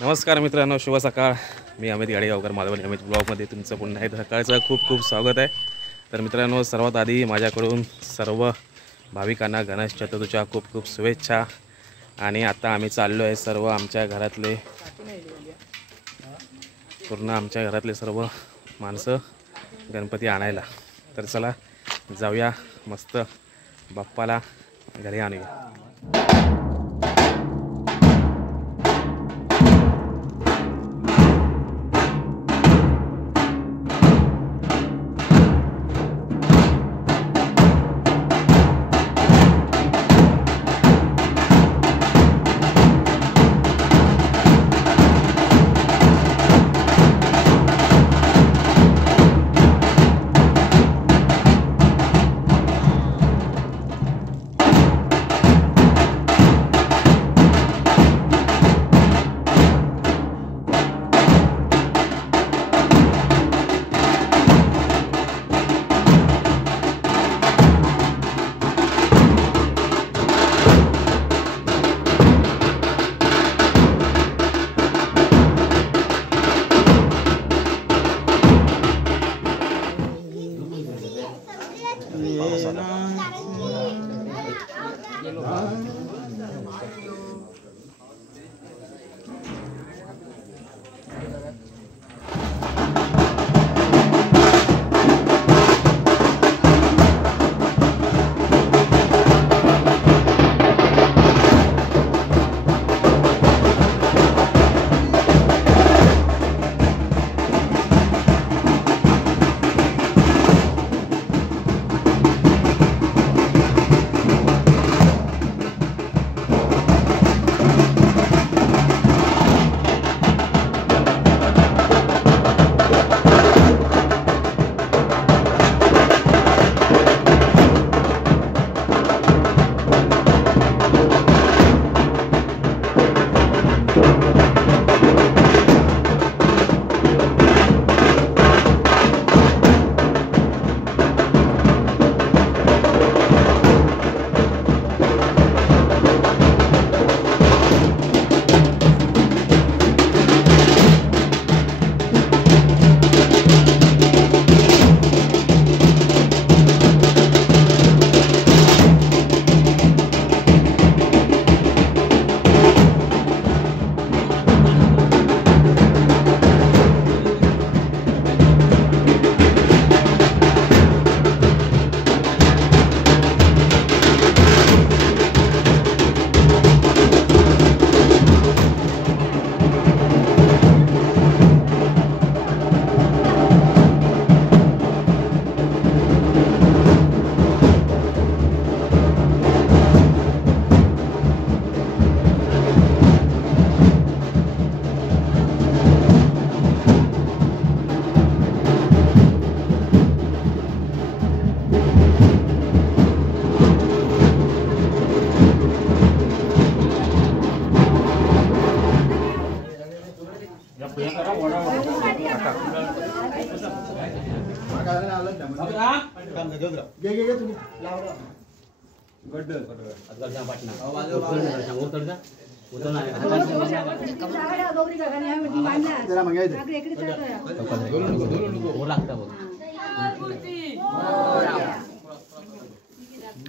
नमस्कार मित्रांनो, शुभ सकाळ. मी अमित गाडीगावकर माधवन अमित ब्लॉगमध्ये तुमचं पुन्हा एकदा सकाळचं खूप खूप स्वागत आहे. तर मित्रांनो, सर्वात आधी माझ्याकडून सर्व भाविकांना गणेश चतुर्थीच्या खूप खूप शुभेच्छा. आणि आता आम्ही चाललो आहे सर्व आमच्या घरातले सर्व माणसं गणपती आणायला. तर चला जाऊया, मस्त बाप्पाला घरी आणूया.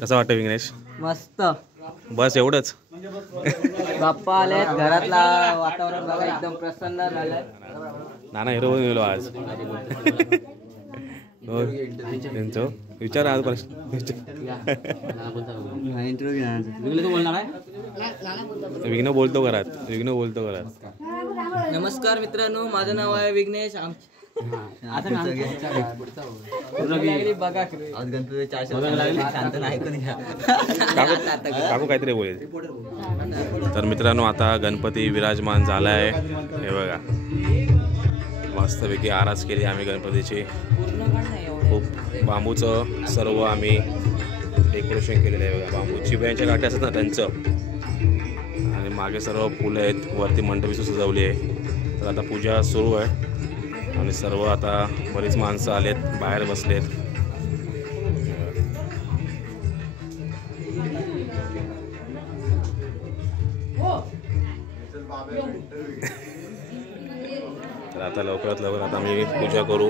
कसं वाटतं विघ्नेश? मस्त. बस एवढंच? बाप्पा आले, घरातला वातावरण बघा एकदम प्रसन्न झालंय. नाना हिरो गेलो आज. हो, त्यांचं विचार आज विघ्न बोलतो घरात. नमस्कार मित्रांनो, माझं नाव आहे विघ्नेश. काकू काहीतरी बोलेल. तर मित्रांनो, आता गणपती विराजमान झाला आहे. हे बघा, मस्तपैकी आरास केली आम्ही गणपतीची. खूप बांबूचं सर्व आम्ही डेकोरेशन केलेलं आहे. बघा, बांबूची बियांच्या गाठी असतात ना त्यांचं. आणि मागे सर्व फुलं आहेत, वरती मंडपी सजवली आहे. तर आता पूजा सुरू आहे आणि सर्व आता बरीच माणसं आलेत, बाहेर बसलेत. हो तर आता लवकरात लवकर आता आम्ही पूजा करू.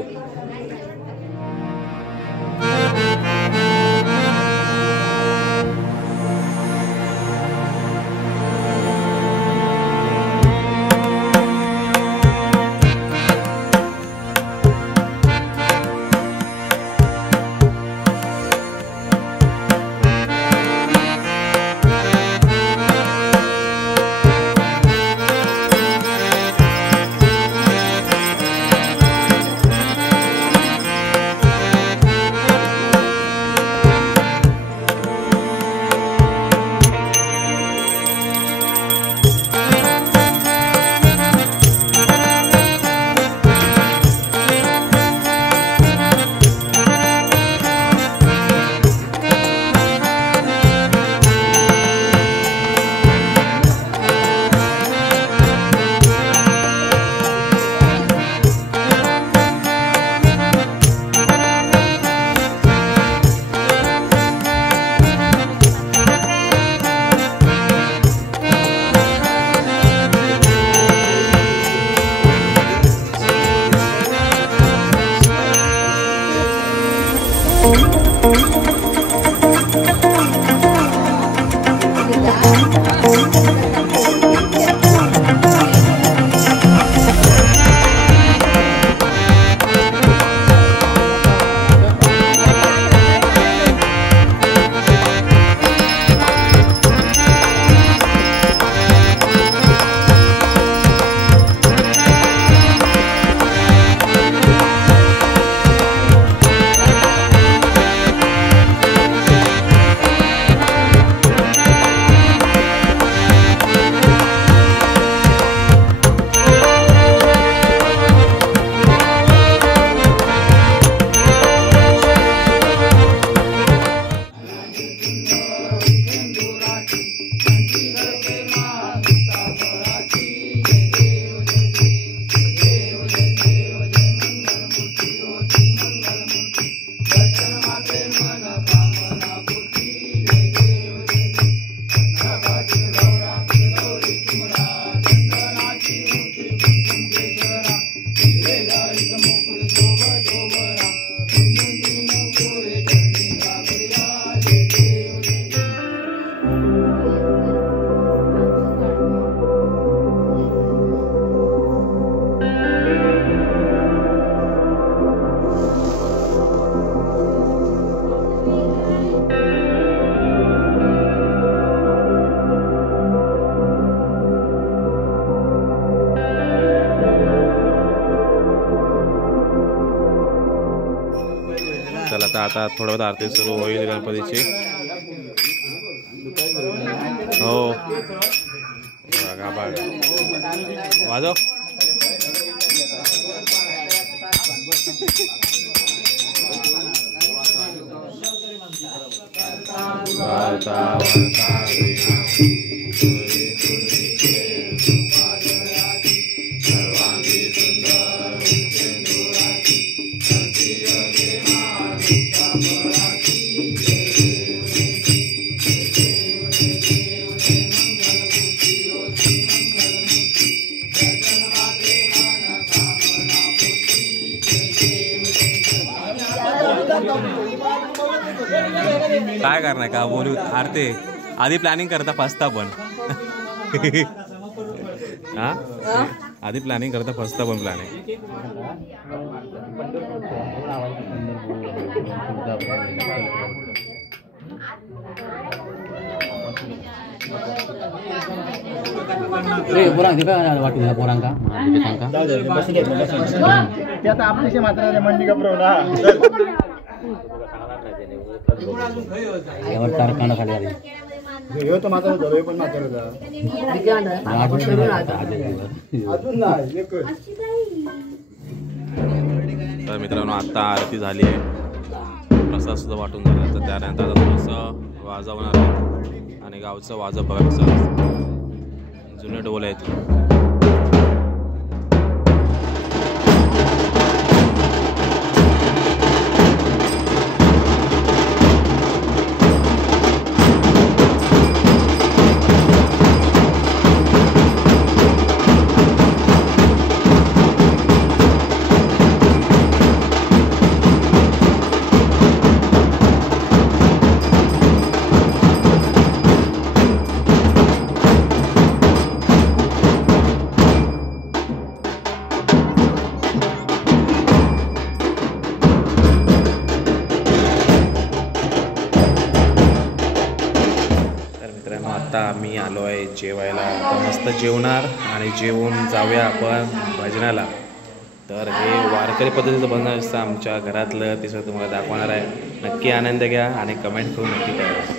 चला आता थोडा वेळ आरती सुरू होईल गणपतीची. हो बघा बघा वाजव. काय करणार का बोलू आरते आधी प्लॅनिंग करता फसता पण. हा आधी प्लॅनिंग करता फसता पण प्लॅनिंग. पोरांका आपली मात्र मंडी कपडा खाली आली तो मात्र पण मात्र तर मित्रांनो आता आरती झाली आहे. प्रसाद सुद्धा वाटून झाला. तर त्यानंतर आता थोडंसं वाजवणार आहे आणि गावचं वाजव बघा कसं जुने ढोल आहेत. आलो आहे जेवायला. तर मस्त जेवणार आणि जेवून जाऊया आपण भजनाला. तर हे वारकरी पद्धतीचं भजन असतं आमच्या घरातलं, ते सगळं तुम्हाला दाखवणार आहे. नक्की आनंद घ्या आणि कमेंट करून नक्की करा.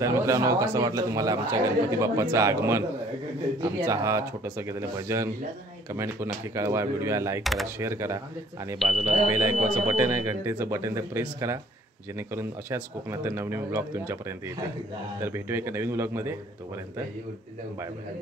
तर मित्रांनो, कसं वाटलं तुम्हाला आमच्या गणपती बाप्पाचं आगमन, आमचा हा छोटंसं केलेलं भजन? कमेंट करून नक्की कळवा. व्हिडिओला लाईक करा, शेअर करा आणि बाजूला बेल आयकॉनचं बटन आहे, घंटेचं बटन, ते प्रेस करा, जेणेकरून अशाच कोकणात नवनवीन ब्लॉग तुमच्यापर्यंत येतील. तर भेटूया एका नवीन ब्लॉगमध्ये. तोपर्यंत बाय बाय.